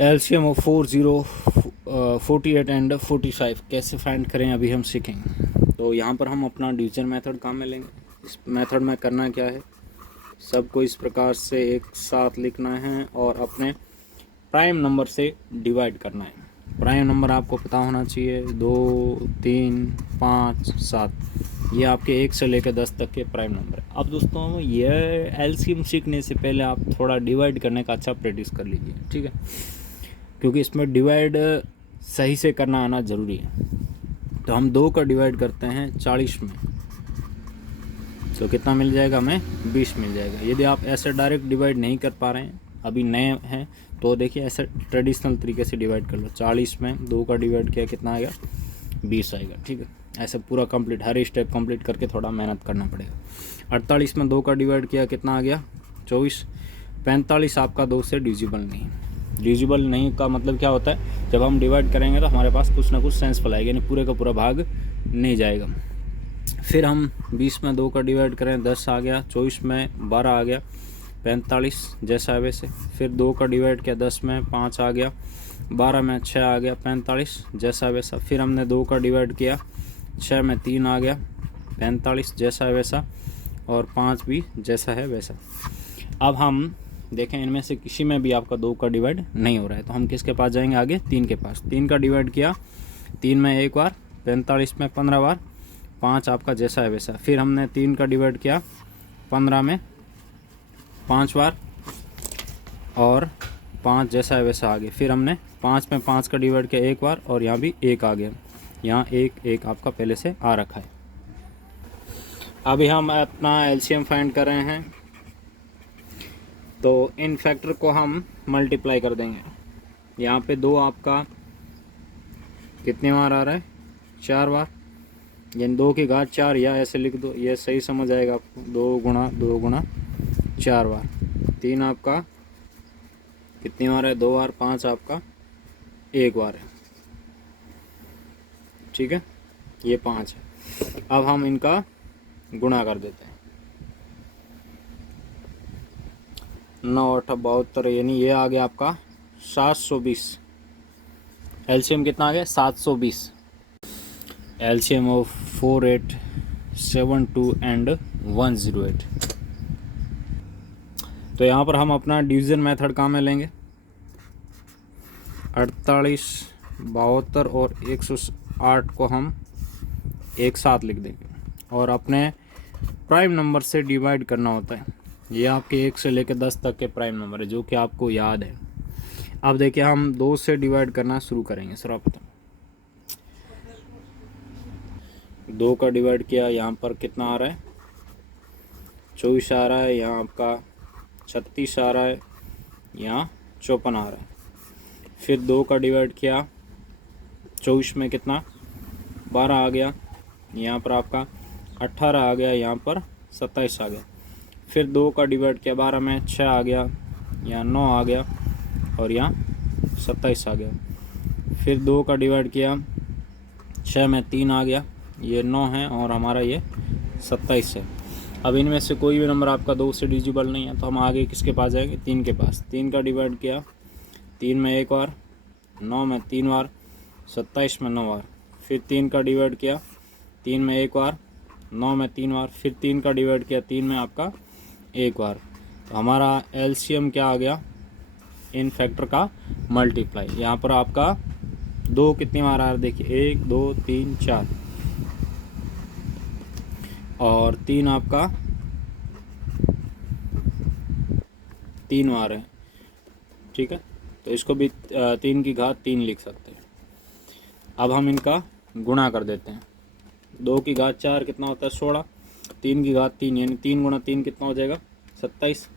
LCM of 48 and 45 कैसे find करें अभी हम सीखेंगे। तो यहाँ पर हम अपना डिवीजन मेथड काम में लेंगे। इस मेथड में करना क्या है, सबको इस प्रकार से एक साथ लिखना है और अपने प्राइम नंबर से डिवाइड करना है। प्राइम नंबर आपको पता होना चाहिए 2, 3, 5, 7, ये आपके 1 से लेकर 10 तक के प्राइम नंबर है। अब दोस्तों ये एलसीएम सीखने से पहले आप थोड़ा डिवाइड करने का अच्छा प्रैक्टिस कर लीजिए, ठीक है, क्योंकि इसमें डिवाइड सही से करना आना ज़रूरी है। तो हम 2 का डिवाइड करते हैं 40 में, तो कितना मिल जाएगा हमें, 20 मिल जाएगा। यदि आप ऐसे डायरेक्ट डिवाइड नहीं कर पा रहे हैं, अभी नए हैं, तो देखिए ऐसे ट्रेडिशनल तरीके से डिवाइड कर लो। 40 में 2 का डिवाइड किया कितना आएगा, 20 आएगा, ठीक है। ऐसे पूरा कंप्लीट, हर स्टेप कंप्लीट करके थोड़ा मेहनत करना पड़ेगा। 48 में 2 का डिवाइड किया कितना आ गया, 24। 45 आपका 2 से डिविजिबल नहीं। डिविजिबल नहीं का मतलब क्या होता है, जब हम डिवाइड करेंगे तो हमारे पास कुछ ना कुछ सेंसफुल आएगा, यानी पूरे का पूरा भाग नहीं जाएगा। फिर हम 20 में 2 का डिवाइड करें, 10 आ गया। 24 में 12 आ गया। 45 जैसा है वैसे। फिर 2 का डिवाइड किया, 10 में 5 आ गया। 12 में 6 आ गया। 45 जैसा है वैसा। फिर हमने 2 का डिवाइड किया, 6 में 3 आ गया। 45 जैसा है वैसा, और 5 भी जैसा है वैसा। अब हम देखें इनमें से किसी में भी आपका 2 का डिवाइड नहीं हो रहा है, तो हम किसके पास जाएंगे, आगे 3 के पास। 3 का डिवाइड किया, 3 में 1 बार, 45 में 15 बार, 5 आपका जैसा है वैसा। फिर हमने 3 का डिवाइड किया 15 में 5 बार, और 5 जैसा है वैसा आगे। फिर हमने 5 में 5 का डिवाइड किया 1 बार, और यहाँ भी 1 आ गया। यहाँ 1 आपका पहले से आ रखा है। अभी हम अपना एलसीएम फाइंड कर रहे हैं, तो इन फैक्टर को हम मल्टीप्लाई कर देंगे। यहाँ पे 2 आपका कितने बार आ रहा है, 4 बार, यानी 2 की घात 4, या ऐसे लिख दो, ये सही समझ आएगा आपको। 2 गुणा 4 बार। 3 आपका कितनी बार है, 2 बार। 5 आपका 1 बार है, ठीक है, ये 5 है। अब हम इनका गुणा कर देते हैं। 9 8 72, यानी ये आ गया आपका 720। एलसीएम कितना आ गया, 720। LCM of 4872 and 108। तो यहाँ पर हम अपना डिवीज़न मेथड काम में लेंगे। 48, 72 और 108 को हम एक साथ लिख देंगे, और अपने प्राइम नंबर से डिवाइड करना होता है। ये आपके 1 से लेकर 10 तक के प्राइम नंबर है, जो कि आपको याद है। अब देखिए हम 2 से डिवाइड करना शुरू करेंगे। सर्वप्रथम 2 का डिवाइड किया, यहाँ पर कितना आ रहा है, 24 आ रहा है। यहाँ आपका 36 आ रहा है। यहाँ 54 आ रहा है। फिर 2 का डिवाइड किया, 24 में कितना, 12 आ गया। यहाँ पर आपका 18 आ गया। यहाँ पर 27 आ गया। फिर 2 का डिवाइड किया, 12 में 6 आ गया। यहाँ 9 आ गया, और यहाँ 27 आ गया। फिर 2 का डिवाइड किया, 6 में 3 आ गया, ये 9 है, और हमारा ये 27 है। अब इनमें से कोई भी नंबर आपका 2 से डिविजिबल नहीं है, तो हम आगे किसके पास जाएंगे, 3 के पास। 3 का डिवाइड किया, 3 में 1 बार, 9 में 3 बार, 27 में 9 बार। फिर 3 का डिवाइड किया, 3 में 1 बार, 9 में 3 बार। फिर 3 का डिवाइड किया, 3 में आपका 1 बार। तो हमारा एलसीएम क्या आ गया, इन फैक्टर का मल्टीप्लाई। यहाँ पर आपका 2 कितनी बार आ रहा है, देखिए 1 2 3 4, और 3 आपका 3 बार है, ठीक है। तो इसको भी 3 की घात 3 लिख सकते हैं। अब हम इनका गुणा कर देते हैं। 2 की घात 4 कितना होता है, 16। 3 की घात 3, यानी 3 गुणा 3 कितना हो जाएगा, 27।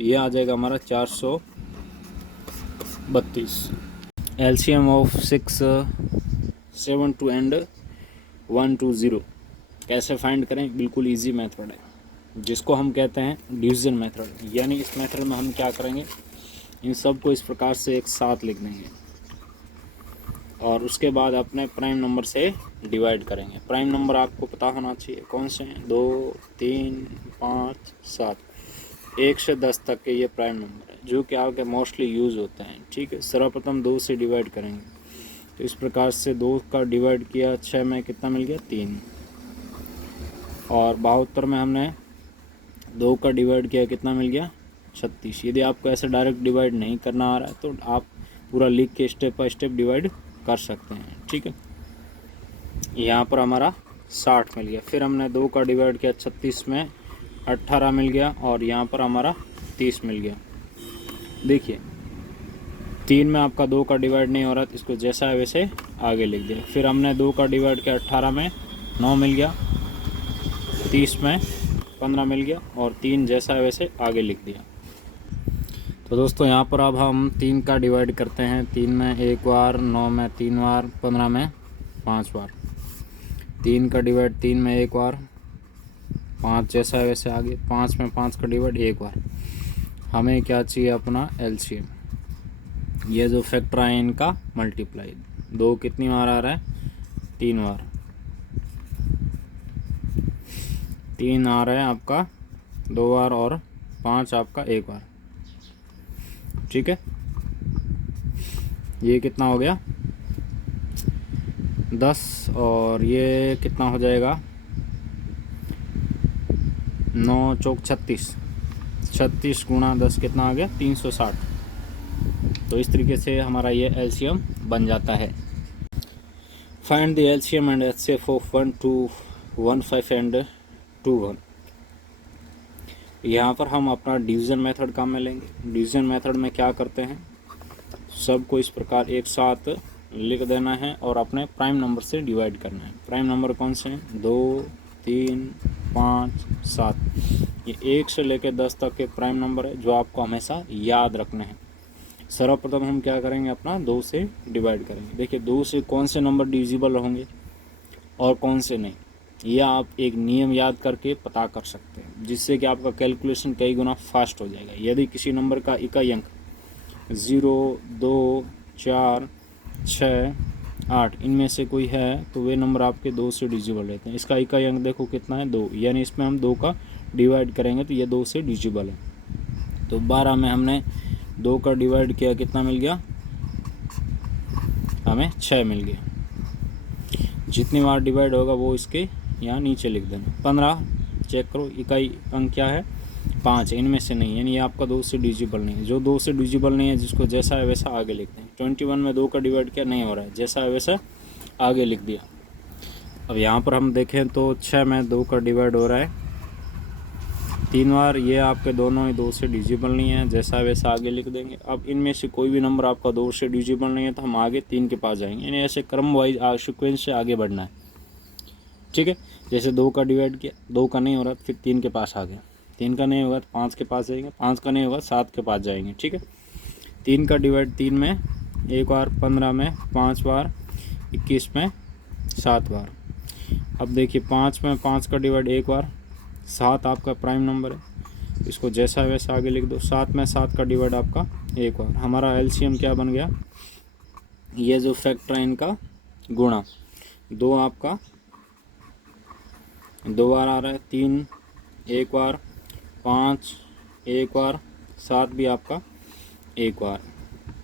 ये आ जाएगा हमारा 432। एलसीएम ऑफ 672 एंड 120 कैसे फाइंड करें, बिल्कुल इजी मेथड है, जिसको हम कहते हैं डिवीज़न मेथड। यानी इस मेथड में हम क्या करेंगे, इन सब को इस प्रकार से एक साथ लिख देंगे, और उसके बाद अपने प्राइम नंबर से डिवाइड करेंगे। प्राइम नंबर आपको पता होना चाहिए कौन से हैं, 2 3 5 7, 1 से 10 तक के ये प्राइम नंबर है, जो कि आपके मोस्टली यूज़ होते हैं। ठीक है, सर्वप्रथम 2 से डिवाइड करेंगे, तो इस प्रकार से 2 का डिवाइड किया 6 में, कितना मिल गया 3। और 72 में हमने 2 का डिवाइड किया, कितना मिल गया 36। यदि आपको ऐसे डायरेक्ट डिवाइड नहीं करना आ रहा है तो आप पूरा लिख के स्टेप बाय स्टेप डिवाइड कर सकते हैं। ठीक है, यहाँ पर हमारा 60 मिल गया। फिर हमने 2 का डिवाइड किया 36 में, 18 मिल गया। और यहाँ पर हमारा 30 मिल गया। देखिए 3 में आपका 2 का डिवाइड नहीं हो रहा, तो इसको जैसा है वैसे आगे लिख दिया। फिर हमने 2 का डिवाइड किया 18 में, 9 मिल गया। 30 में 15 मिल गया। और 3 जैसा है वैसे आगे लिख दिया। तो दोस्तों यहाँ पर अब हम 3 का डिवाइड करते हैं। 3 में 1 बार, 9 में 3 बार, 15 में 5 बार। 3 का डिवाइड 3 में 1 बार, 5 जैसा है वैसे आगे। 5 में 5 का डिवाइड 1 बार। हमें क्या चाहिए, अपना एलसीएम। ये जो फैक्टर है इनका मल्टीप्लाई। 2 कितनी बार आ रहा है, 3 बार। 3 आ रहा है आपका 2 बार, और 5 आपका 1 बार। ठीक है, ये कितना हो गया 10। और ये कितना हो जाएगा 9 चौक 36। 36 गुणा 10 कितना आ गया 360। तो इस तरीके से हमारा ये एलसीएम बन जाता है। Find the LCM and HCF of 1, 2, 1, 5 and 2, 1। यहाँ पर हम अपना डिवीज़न मेथड काम में लेंगे। डिवीज़न मेथड में क्या करते हैं, सबको इस प्रकार एक साथ लिख देना है और अपने प्राइम नंबर से डिवाइड करना है। प्राइम नंबर कौन से हैं, 2, 3, 5, 7। ये 1 से लेकर 10 तक के प्राइम नंबर है जो आपको हमेशा याद रखने हैं। सर्वप्रथम हम क्या करेंगे, अपना 2 से डिवाइड करेंगे। देखिए 2 से कौन से नंबर डिविजिबल होंगे और कौन से नहीं, यह आप एक नियम याद करके पता कर सकते हैं, जिससे कि आपका कैलकुलेशन कई गुना फास्ट हो जाएगा। यदि किसी नंबर का इकाई अंक 0, 2, 4, 6, 8 इनमें से कोई है तो वे नंबर आपके 2 से डिविजिबल रहते हैं। इसका इकाई अंक देखो कितना है 2, यानी इसमें हम 2 का डिवाइड करेंगे तो ये 2 से डिविजिबल है। तो 12 में हमने 2 का डिवाइड किया, कितना मिल गया हमें 6 मिल गया। जितनी बार डिवाइड होगा वो इसके यहाँ नीचे लिख देना। 15 चेक करो, इकाई अंक क्या है 5 है, इनमें से नहीं, यानी ये आपका 2 से डिविजिबल नहीं है। जो 2 से डिविजिबल नहीं है जिसको जैसा है वैसा आगे लिखते हैं। 21 में 2 का डिवाइड किया, नहीं हो रहा है, जैसा है वैसा आगे लिख दिया। अब यहाँ पर हम देखें तो 6 में 2 का डिवाइड हो रहा है 3 बार। ये आपके दोनों ही 2 से डिविजिबल नहीं है, जैसा है वैसा आगे लिख देंगे। अब इनमें से कोई भी नंबर आपका 2 से डिविजिबल नहीं है तो हम आगे 3 के पास जाएंगे, यानी ऐसे क्रम वाइज सीक्वेंस से आगे बढ़ना है। ठीक है, जैसे 2 का डिवाइड किया, 2 का नहीं हो रहा फिर 3 के पास आ गए, 3 का नहीं होगा तो 5 के पास जाएंगे, 5 का नहीं होगा 7 के पास जाएंगे। ठीक है, 3 का डिवाइड 3 में 1 बार, 15 में 5 बार, 21 में 7 बार। अब देखिए 5 में 5 का डिवाइड 1 बार, 7 आपका प्राइम नंबर है, इसको जैसा है वैसा आगे लिख दो। 7 में 7 का डिवाइड आपका 1 बार। हमारा एलसीएम क्या बन गया, ये जो फैक्टर है इनका गुणा। 2 आपका 2 बार आ रहा है, 3 1 बार, 5 1 बार, 7 भी आपका 1 बार।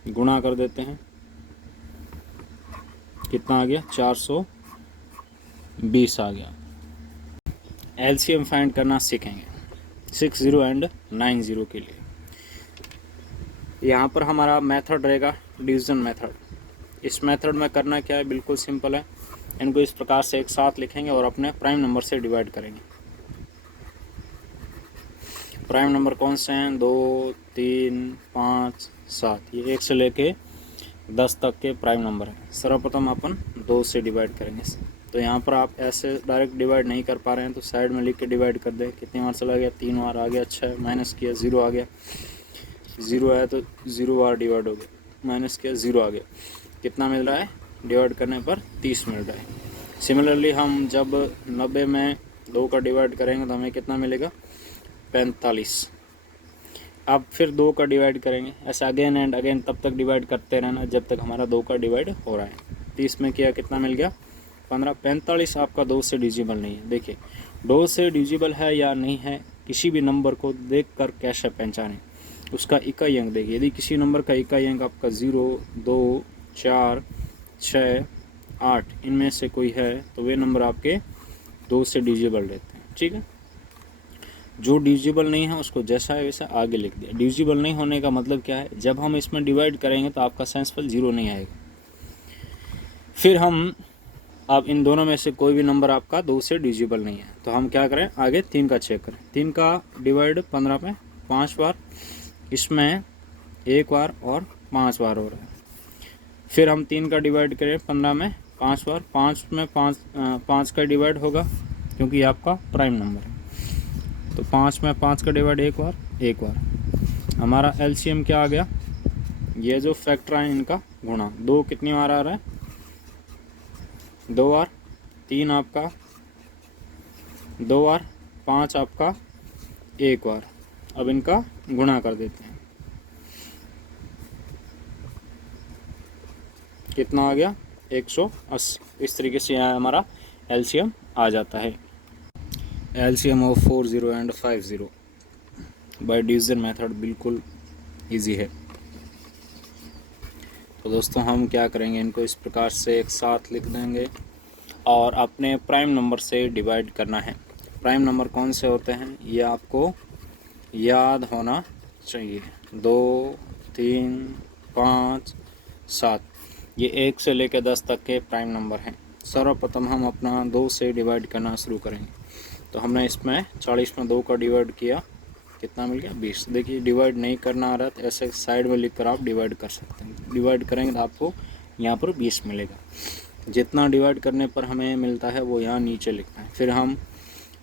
गुणा कर देते हैं, कितना आ गया 420 आ गया। एलसीएम फाइंड करना सीखेंगे 60 एंड 90 के लिए। यहाँ पर हमारा मेथड रहेगा डिवीज़न मेथड। इस मेथड में करना क्या है, बिल्कुल सिंपल है। इनको इस प्रकार से एक साथ लिखेंगे और अपने प्राइम नंबर से डिवाइड करेंगे। प्राइम नंबर कौन से हैं, 2, 3, 5, 7। ये 1 से लेके 10 तक के प्राइम नंबर हैं। सर्वप्रथम अपन 2 से डिवाइड करेंगे। तो यहाँ पर आप ऐसे डायरेक्ट डिवाइड नहीं कर पा रहे हैं तो साइड में लिख के डिवाइड कर दें। कितनी बार चला गया, 3 बार आ गया। अच्छा है, माइनस किया 0 आ गया, 0 आया तो 0 बार डिवाइड हो गया, माइनस किया 0 आ गया। कितना मिल रहा है, डिवाइड करने पर 30 मिल रहा है। सिमिलरली हम जब 90 में 2 का डिवाइड करेंगे तो हमें कितना मिलेगा 45। अब फिर 2 का डिवाइड करेंगे, ऐसा अगेन एंड अगेन तब तक डिवाइड करते रहना जब तक हमारा 2 का डिवाइड हो रहा है। 30 में किया, कितना मिल गया 15। 45 आपका 2 से डिविजिबल नहीं है। देखिए 2 से डिविजिबल है या नहीं है, किसी भी नंबर को देख कर कैसे पहचानें। उसका इकाई अंक देखिए। यदि किसी नंबर का इकाई अंक आपका 0, 2, 4, 6, 8 इनमें से कोई है तो वे नंबर आपके 2 से डिविजिबल रहते हैं। ठीक है, जो डिविजिबल नहीं है उसको जैसा है वैसा आगे लिख दिया। डिविजिबल नहीं होने का मतलब क्या है, जब हम इसमें डिवाइड करेंगे तो आपका सेंसफल 0 नहीं आएगा। फिर हम अब इन दोनों में से कोई भी नंबर आपका 2 से डिविजिबल नहीं है तो हम क्या करें, आगे 3 का चेक करें। 3 का डिवाइड 15 में 5 बार, इसमें 1 बार और 5 बार हो रहा है। फिर हम 3 का डिवाइड करें 15 में 5 बार, 5 में 5 का डिवाइड होगा क्योंकि ये आपका प्राइम नंबर है। तो 5 में 5 का डिवाइड 1 बार। हमारा एलसीएम क्या आ गया, ये जो फैक्टर है इनका गुणा। 2 कितनी बार आ रहा है, 2 बार। 3 आपका 2 बार, 5 आपका 1 बार। अब इनका गुणा कर देते हैं, कितना आ गया 180। इस तरीके से यहाँ हमारा एलसीएम आ जाता है। LCM of 40 and 50 by division method बिल्कुल इजी है। तो दोस्तों हम क्या करेंगे, इनको इस प्रकार से एक साथ लिख देंगे और अपने प्राइम नंबर से डिवाइड करना है। प्राइम नंबर कौन से होते हैं ये आपको याद होना चाहिए। 2, 3, 5, 7 ये 1 से लेकर 10 तक के प्राइम नंबर हैं। सर्वप्रथम हम अपना 2 से डिवाइड करना शुरू करेंगे। तो हमने इसमें 40 में 2 का डिवाइड किया, कितना मिल गया 20। देखिए डिवाइड नहीं करना आ रहा तो ऐसे साइड में लिख कर आप डिवाइड कर सकते हैं। डिवाइड करेंगे तो आपको यहाँ पर 20 मिलेगा। जितना डिवाइड करने पर हमें मिलता है वो यहाँ नीचे लिखना है। फिर हम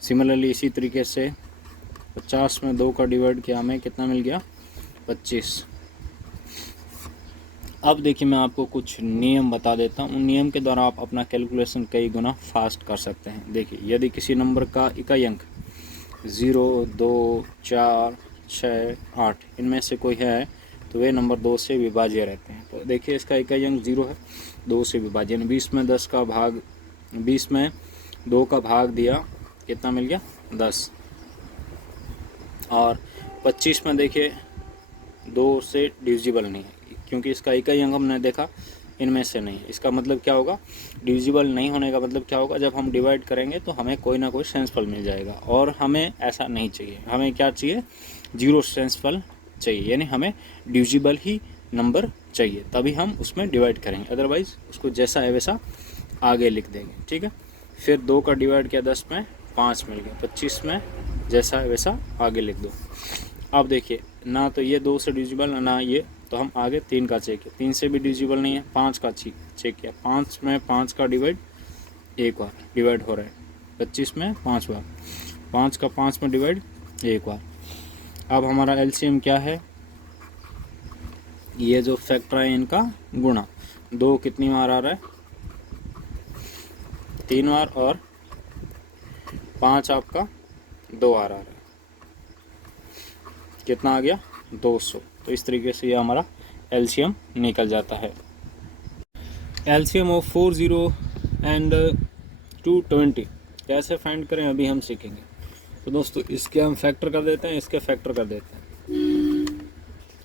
सिमिलरली इसी तरीके से 50 में 2 का डिवाइड किया, हमें कितना मिल गया 25। अब देखिए मैं आपको कुछ नियम बता देता हूँ, उन नियम के द्वारा आप अपना कैलकुलेशन कई गुना फास्ट कर सकते हैं। देखिए यदि किसी नंबर का इकाई अंक 0, 2, 4, 6, 8 इनमें से कोई है तो वे नंबर 2 से विभाज्य रहते हैं। तो देखिए इसका इकाई अंक 0 है, 2 से विभाज्य, 20 में 10 का भाग, 20 में 2 का भाग दिया, कितना मिल गया 10। और 25 में देखिए 2 से डिविजिबल नहीं है क्योंकि इसका इकाई अंक हमने देखा इनमें से नहीं है। इसका मतलब क्या होगा, डिविजिबल नहीं होने का मतलब क्या होगा, जब हम डिवाइड करेंगे तो हमें कोई ना कोई सेंसफल मिल जाएगा और हमें ऐसा नहीं चाहिए। हमें क्या चाहिए, 0 सेंसफल चाहिए, यानी हमें डिविजिबल ही नंबर चाहिए, तभी हम उसमें डिवाइड करेंगे। अदरवाइज़ उसको जैसा है वैसा आगे लिख देंगे। ठीक है, फिर 2 का डिवाइड किया 10 में 5 मिल गया, 25 में जैसा है वैसा आगे लिख दो। अब देखिए ना तो ये 2 से डिविजिबल ना ये, तो हम आगे 3 का चेक किया, 3 से भी डिविजिबल नहीं है, 5 का चेक किया, 5 में 5 का डिवाइड 1 बार डिवाइड हो रहा है, 25 में 5 बार, 5 का 5 में डिवाइड 1 बार। अब हमारा एलसीएम क्या है, ये जो फैक्टर है इनका गुणा। 2 कितनी बार आ रहा है 3 बार और 5 आपका 2 बार आ रहा है, कितना आ गया 200। तो इस तरीके से ये हमारा एलसीएम निकल जाता है। एलसीएम ऑफ 40 एंड 220 कैसे फाइंड करें अभी हम सीखेंगे। तो दोस्तों इसके हम फैक्टर कर देते हैं, इसके फैक्टर कर देते हैं।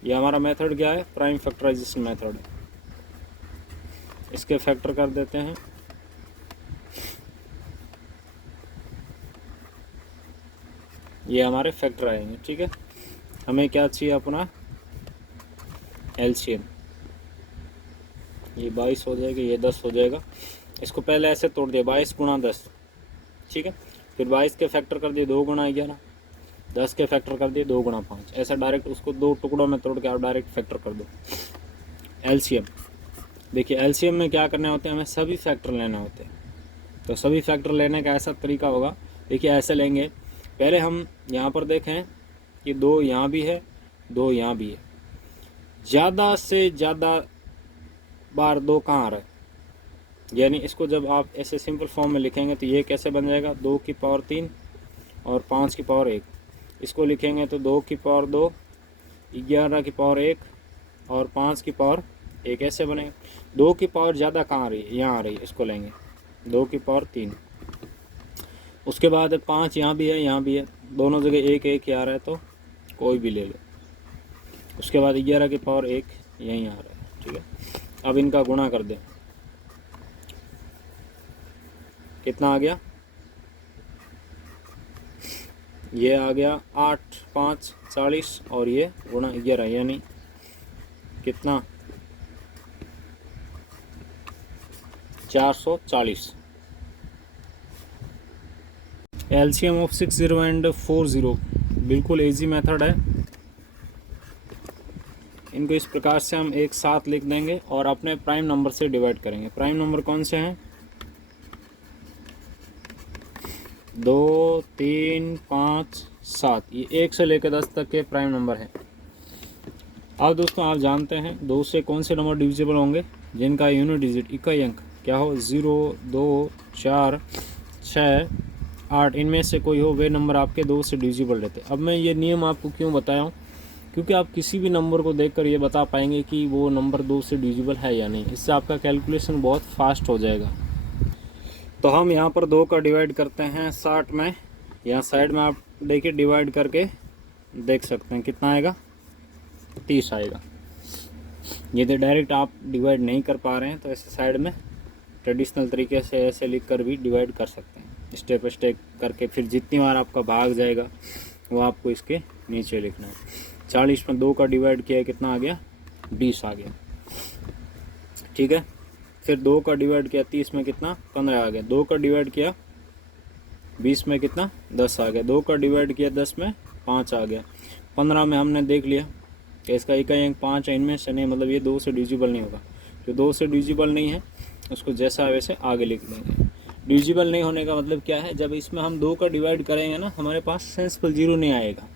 ये हमारा मेथड क्या है, प्राइम फैक्टराइजेशन मेथड है। इसके फैक्टर कर देते हैं, ये हमारे फैक्टर आएंगे। ठीक है, हमें क्या चाहिए अपना एलसीएम। ये 22 हो जाएगा, ये 10 हो जाएगा। इसको पहले ऐसे तोड़ दिया, 22 गुणा 10। ठीक है, फिर 22 के फैक्टर कर दिए 2 गुणा 11, 10 के फैक्टर कर दिए 2 गुणा 5। ऐसा डायरेक्ट उसको 2 टुकड़ों में तोड़ के आप डायरेक्ट फैक्टर कर दो। एलसीएम देखिए, एलसीएम में क्या करने होते हैं, हमें सभी फैक्टर लेने होते हैं। तो सभी फैक्टर लेने का ऐसा तरीका होगा, देखिए ऐसे लेंगे। पहले हम यहाँ पर देखें कि 2 यहाँ भी है, 2 यहाँ भी है। ज़्यादा से ज़्यादा बार 2 कहाँ आ रहा है, यानी इसको जब आप ऐसे सिंपल फॉर्म में लिखेंगे तो ये कैसे बन जाएगा, 2 की पावर 3 और 5 की पावर 1। इसको लिखेंगे तो 2 की पावर 2, 11 की पावर 1 और 5 की पावर 1 ऐसे बनेगा। 2 की पावर ज़्यादा कहाँ आ रही है, यहाँ आ रही है, इसको लेंगे 2 की पावर 3। उसके बाद 5 यहाँ भी है, यहाँ भी है, दोनों जगह 1 1 ही आ रहा है, तो कोई भी ले लो। उसके बाद 11 की पावर 1 यहीं आ रहा है, ठीक है। अब इनका गुणा कर दें, कितना आ गया, ये आ गया 8 5 40 और ये गुणा 11 यानी कितना 440। एलसीएम ऑफ 60 एंड 40 बिल्कुल इजी मेथड है। इनको इस प्रकार से हम एक साथ लिख देंगे और अपने प्राइम नंबर से डिवाइड करेंगे। प्राइम नंबर कौन से हैं, 2 3 5 7, ये 1 से लेकर 10 तक के प्राइम नंबर हैं। अब दोस्तों आप जानते हैं 2 से कौन से नंबर डिविजिबल होंगे, जिनका यूनिट डिजिट इकाई अंक क्या हो, 0 2 4 6 8, इनमें से कोई हो वे नंबर आपके 2 से डिविजिबल रहते। अब मैं ये नियम आपको क्यों बताया हूँ, क्योंकि आप किसी भी नंबर को देखकर ये बता पाएंगे कि वो नंबर 2 से डिविजिबल है या नहीं। इससे आपका कैलकुलेशन बहुत फास्ट हो जाएगा। तो हम यहाँ पर 2 का डिवाइड करते हैं 60 में, यहाँ साइड में आप देखिए डिवाइड करके देख सकते हैं कितना आएगा, 30 आएगा। यदि डायरेक्ट आप डिवाइड नहीं कर पा रहे हैं तो ऐसे साइड में ट्रेडिशनल तरीके से ऐसे लिख कर भी डिवाइड कर सकते हैं, स्टेप बाय स्टेप करके। फिर जितनी बार आपका भाग जाएगा वो आपको इसके नीचे लिखना है। 40 में 2 का डिवाइड किया कितना आ गया, 20 आ गया, ठीक है। फिर 2 का डिवाइड किया 30 में कितना, 15 आ गया। 2 का डिवाइड किया 20 में कितना, 10 आ गया। 2 का डिवाइड किया 10 में 5 आ गया। 15 में हमने देख लिया कि इसका इकाई अंक 5 है, इनमें से नहीं, मतलब ये 2 से डिविजिबल नहीं होगा। जो 2 से डिविजिबल नहीं है उसको जैसा वैसे आगे लिख देंगे। डिविजिबल नहीं होने का मतलब क्या है, जब इसमें हम 2 का डिवाइड करेंगे ना, हमारे पास सेंसिबल जीरो नहीं आएगा,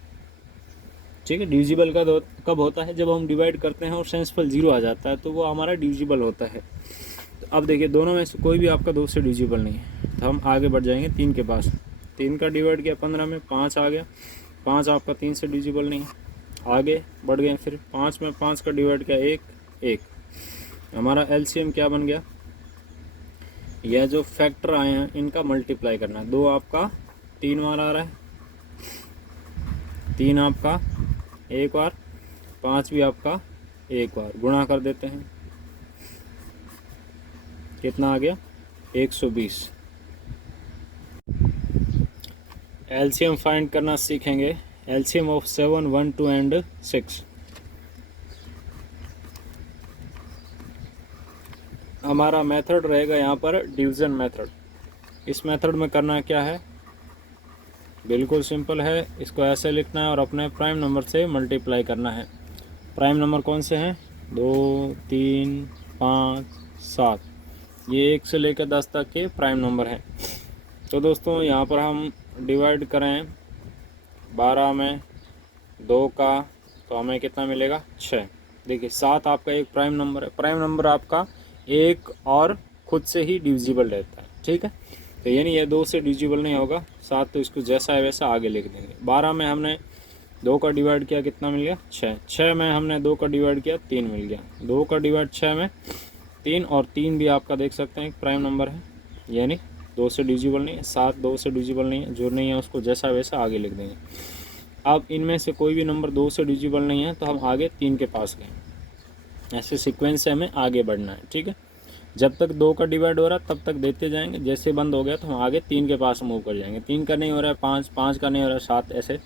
ठीक है। डिविजिबल का कब होता है, जब हम डिवाइड करते हैं और सेंसिबल जीरो आ जाता है तो वो हमारा डिविजिबल होता है। तो अब देखिए दोनों में से कोई भी आपका 2 से डिविजिबल नहीं है, तो हम आगे बढ़ जाएंगे 3 के पास। 3 का डिवाइड किया 15 में 5 आ गया, 5 आपका 3 से डिविजिबल नहीं है। आगे बढ़ गए, फिर 5 में 5 का डिवाइड किया 1 हमारा एलसीएम क्या बन गया, यह जो फैक्टर आए हैं इनका मल्टीप्लाई करना है। 2 आपका 3 बार आ रहा है, 3 आपका 1 बार, 5 भी आपका 1 बार, गुणा कर देते हैं, कितना आ गया 120। एलसीएम फाइंड करना सीखेंगे, एलसीएम ऑफ 7 1 2 एंड 6। हमारा मेथड रहेगा यहाँ पर डिवीज़न मेथड। इस मेथड में करना क्या है, बिल्कुल सिंपल है, इसको ऐसे लिखना है और अपने प्राइम नंबर से मल्टीप्लाई करना है। प्राइम नंबर कौन से हैं, 2 3 5 7, ये 1 से लेकर 10 तक के प्राइम नंबर हैं। तो दोस्तों यहाँ पर हम डिवाइड करें 12 में 2 का, तो हमें कितना मिलेगा 6। देखिए 7 आपका एक प्राइम नंबर है, प्राइम नंबर आपका एक और खुद से ही डिविजिबल रहता है, ठीक है। तो यानी ये 2 से डिविजिबल नहीं होगा 7, तो इसको जैसा है वैसा आगे लिख देंगे। 12 में हमने 2 का डिवाइड किया कितना मिल गया 6, 6 में हमने 2 का डिवाइड किया 3 मिल गया। 2 का डिवाइड 6 में 3, और 3 भी आपका देख सकते हैं एक प्राइम नंबर है, यानी 2 से डिविजिबल नहीं है। 7 2 से डिविजिबल नहीं है, जो नहीं है उसको जैसा वैसा आगे लिख देंगे। अब इनमें से कोई भी नंबर 2 से डिविजिबल नहीं है तो हम आगे 3 के पास गए। ऐसे सीक्वेंस से हमें आगे बढ़ना है, ठीक है। जब तक 2 का डिवाइड हो रहा है तब तक देते जाएंगे, जैसे बंद हो गया तो हम आगे 3 के पास मूव कर जाएंगे। 3 का नहीं हो रहा है 5, 5 का नहीं हो रहा है 7, ऐसे,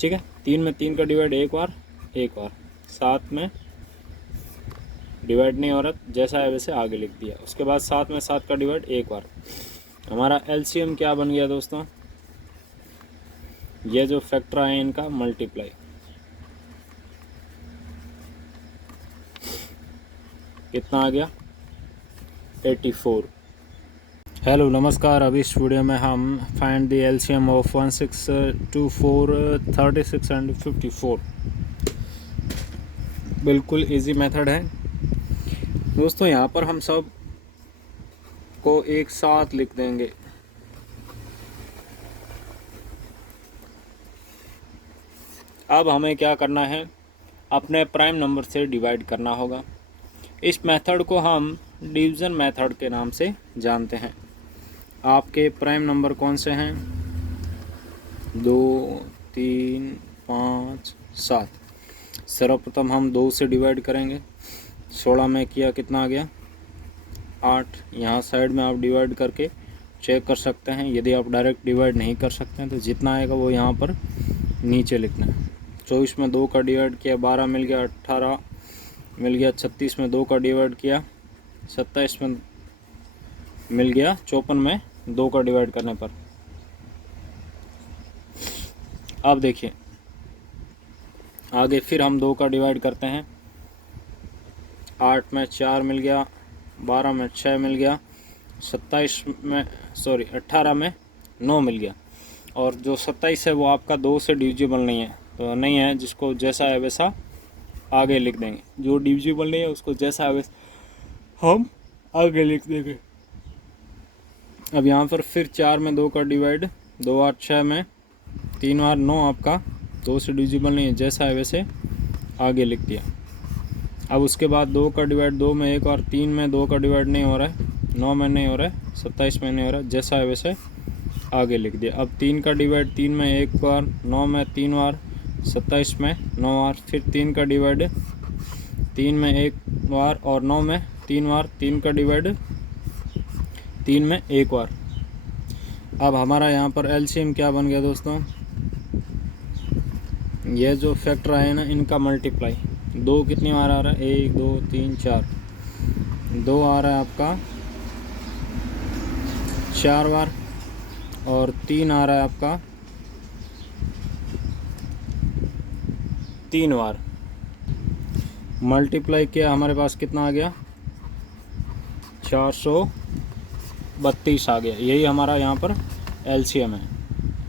ठीक है। 3 में 3 का डिवाइड एक बार, 7 में डिवाइड नहीं हो रहा, जैसा है वैसे आगे लिख दिया। उसके बाद 7 में 7 का डिवाइड एक बार। हमारा एलसीएम क्या बन गया दोस्तों, ये जो फैक्टर आए इनका मल्टीप्लाई, कितना आ गया 84। हेलो नमस्कार, अभी इस वीडियो में हम find the LCM of 1624 36 and 54। बिल्कुल इजी मेथड है दोस्तों। यहाँ पर हम सब को एक साथ लिख देंगे। अब हमें क्या करना है, अपने प्राइम नंबर से डिवाइड करना होगा। इस मेथड को हम डिवीज़न मेथड के नाम से जानते हैं। आपके प्राइम नंबर कौन से हैं, 2 3 5 7। सर्वप्रथम हम 2 से डिवाइड करेंगे। 16 में किया कितना आ गया 8। यहाँ साइड में आप डिवाइड करके चेक कर सकते हैं। यदि आप डायरेक्ट डिवाइड नहीं कर सकते हैं तो जितना आएगा वो यहाँ पर नीचे लिखना है। 24 में 2 का डिवाइड किया 12 मिल गया, 18 मिल गया, 36 में 2 का डिवाइड किया 27 में मिल गया, 54 में 2 का डिवाइड करने पर। अब देखिए आगे फिर हम 2 का डिवाइड करते हैं। 8 में 4 मिल गया, 12 में 6 मिल गया, 18 में 9 मिल गया। और जो 27 है वो आपका 2 से डिविजिबल नहीं है, तो नहीं है, जिसको जैसा है वैसा आगे लिख देंगे। जो डिविजिबल नहीं है उसको जैसा है वैसा हम आगे लिख देंगे। अब यहाँ पर फिर 4 में 2 का डिवाइड 2 8 6 में 3 बार 9 आपका 2 से डिविजिबल नहीं है, जैसा है वैसे आगे लिख दिया। अब उसके बाद 2 का डिवाइड 2 में 1 और 3 में 2 का डिवाइड नहीं हो रहा है, 9 में नहीं हो रहा है, 27 में नहीं हो रहा है, जैसा है वैसे आगे लिख दिया। अब 3 का डिवाइड 3 में 1 बार, 9 में 3 बार, 27 में 9 बार, फिर 3 का डिवाइड 3 में 1 बार और 9 में 3 बार, 3 का डिवाइड 3 में 1 बार। अब हमारा यहाँ पर एलसीएम क्या बन गया दोस्तों, ये जो फैक्टर आए ना इनका मल्टीप्लाई। 2 कितनी बार आ रहा है, 1 2 3 4, 2 आ रहा है आपका 4 बार और 3 आ रहा है आपका 3 बार। मल्टीप्लाई किया हमारे पास कितना आ गया 432 आ गया। यही हमारा यहाँ पर एलसीएम है।